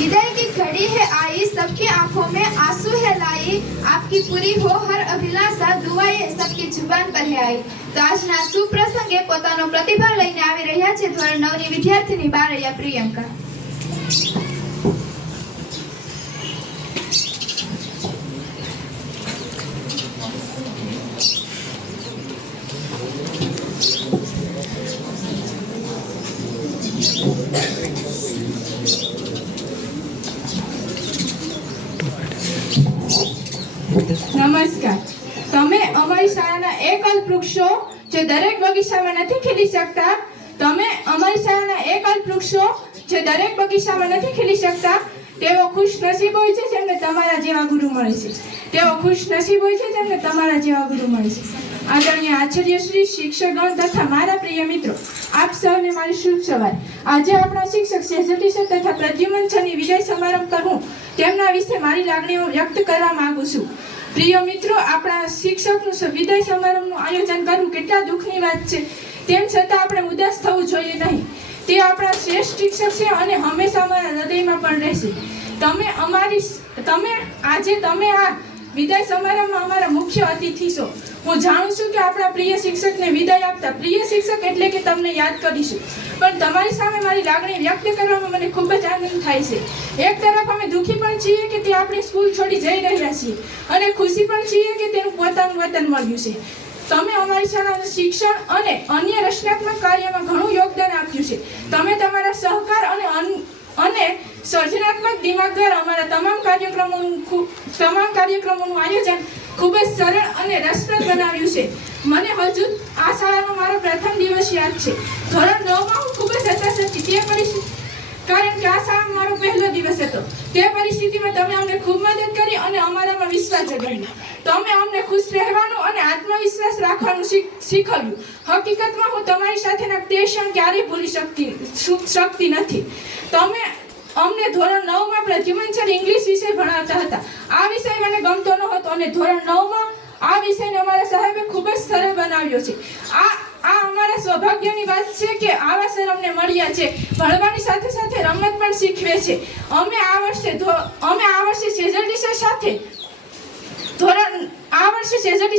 विदाई की घड़ी है आई, सबकी आंखों में आंसू है लाई, आपकी पूरी हो हर अभिलाषा, दुआएं सबकी जुबान पर है आई। तो આજના સુપ્રસંગે પોતાનો પ્રતિભાવ લઈને આવી રહ્યા છે ધોરણ 9 ની વિદ્યાર્થીની બારૈયા પ્રિયંકા। નમસ્કાર। તમે અમારી શાળાના એ કલ્પવૃક્ષો જે દરેક બગીચામાં નથી ખીલી શકતા, તમે અમારી શાળાના એ કલ્પવૃક્ષો જે દરેક બગીચામાં નથી ખીલી શકતા, તેઓ ખુશનસીબ હોય છે જેમને તમારા જેવા ગુરુ મળે છે। તેઓ ખુશનસીબ હોય છે જેમને તમારા જેવા ગુરુ મળે છે। આદરણીય આચાર્યશ્રી, શિક્ષકગણ તથા મારા પ્રિય મિત્રો, આપ સૌને મારી શુભ સવાર। આજે આપણા શિક્ષક સેજલજી સર તથા પ્રદ્યુમન સરની વિદાય સમારંભ કરું તેમના વિશે મારી લાગણીઓ વ્યક્ત કરવા માંગુ છું। પ્રિય મિત્રો, આપણા શિક્ષકનું વિદાય સમારંભનું આયોજન કરવું કેટલા દુઃખની વાત છે, તેમ છતાં આપણે ઉદાસ થવું જોઈએ નહીં। તે આપણા શ્રેષ્ઠ શિક્ષક છે અને હંમેશા અમારા હૃદયમાં પણ રહેશે। તમે આ વિદાય સમારંભમાં અમારા મુખ્ય અતિથિ છો। હું જાણું છું કે આપણા પ્રિય શિક્ષકને વિદાય આપતા પ્રિય શિક્ષક એટલે કે તમને યાદ કરીશું, પણ તમારી સામે મારી લાગણી વ્યક્ત કરવામાં મને ખૂબ જ આનંદ થાય છે। એક તરફ અમે દુઃખી પણ છીએ કે તે આપણી સ્કૂલ છોડી જઈ રહ્યા છીએ અને ખુશી પણ છીએ કે તેનું પોતાનું વતન મળ્યું છે। તમે અમારી શાળાના શિક્ષણ અને અન્ય રચનાત્મક કાર્યમાં ઘણું યોગદાન આપ્યું છે। તમે તમારા સહકાર અને સર્જનાત્મક દિમાગ દ્વારા અમારા તમામ કાર્યક્રમોનું આયોજન ખૂબ જ સરળ અને રસપ્રદ બનાવ્યું છે। મને હજુ આ શાળાનો મારો પ્રથમ દિવસ યાદ છે। ધોરણ 9માં હું ખૂબ જ હતાશ હતી, કારણ કે આ શાળામાં મારો પહેલો દિવસ હતો। તે પરિસ્થિતિમાં તમે અમને ખૂબ મદદ કરી અને અમારામાં વિશ્વાસ જગાવ્યો। તમે અમને ખુશ રહેવાનું અને આત્મવિશ્વાસ રાખવાનું શીખવ્યું। હકીકતમાં હું તમારી સાથેના તે ક્ષણ ક્યારેય ભૂલી શકતી નથી। તમે અમને ધોરણ 9માં પ્રદ્યુમન સર ઇંગ્લિશ વિષય ભણાવતા હતા। આ વિષય મને ગમતો ન હતો અને ધોરણ 9માં આ વિષયને અમારા સાહેબે ખૂબ જ સરળ બનાવ્યો છે। આ અમારા સૌભાગ્યની વાત છે કે આવા સર અમને મળ્યા છે। ભણવાની સાથે સાથે રમત પણ શીખવે છે। અમે આ વર્ષે સેજલજી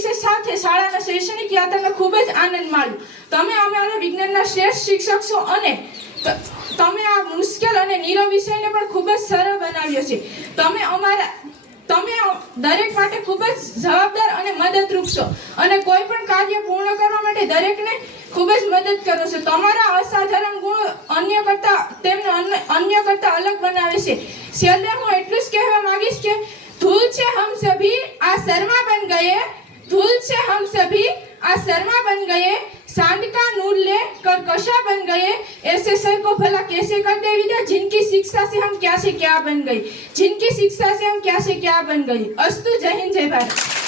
સર સાથે શાળાના શૈક્ષણિક યાત્રાનો ખૂબ જ આનંદ માણ્યો। તમે અમારા વિજ્ઞાનના શ્રેષ્ઠ શિક્ષક છો અને તમે આ મુશ્કેલ અને નીરવ વિષયને પણ ખૂબ જ સરળ બનાવ્યો છે। તમે દરેક માટે ખૂબ જ જવાબદાર અને મદદરૂપ છો અને કોઈ પણ કાર્ય પૂર્ણ કરવા માટે દરેકને ખૂબ જ મદદ કરો છો। તમારા અસાધારણ ગુણો અન્ય કરતા અલગ બનાવે છે। છેલ્લે હું એટલું જ કહેવા માંગીશ કે धूल से हम सभी आ शर्मा बन गए, धूल से हम सभी आ शर्मा बन गए, सांड का नूर ले कर कशा बन गए, ऐसे सर को भला कैसे कर दे विदा, जिनकी शिक्षा से हम क्या से क्या बन गए, जिनकी शिक्षा से हम क्या से क्या बन गए। अस्तु। जय हिंद, जय भारत।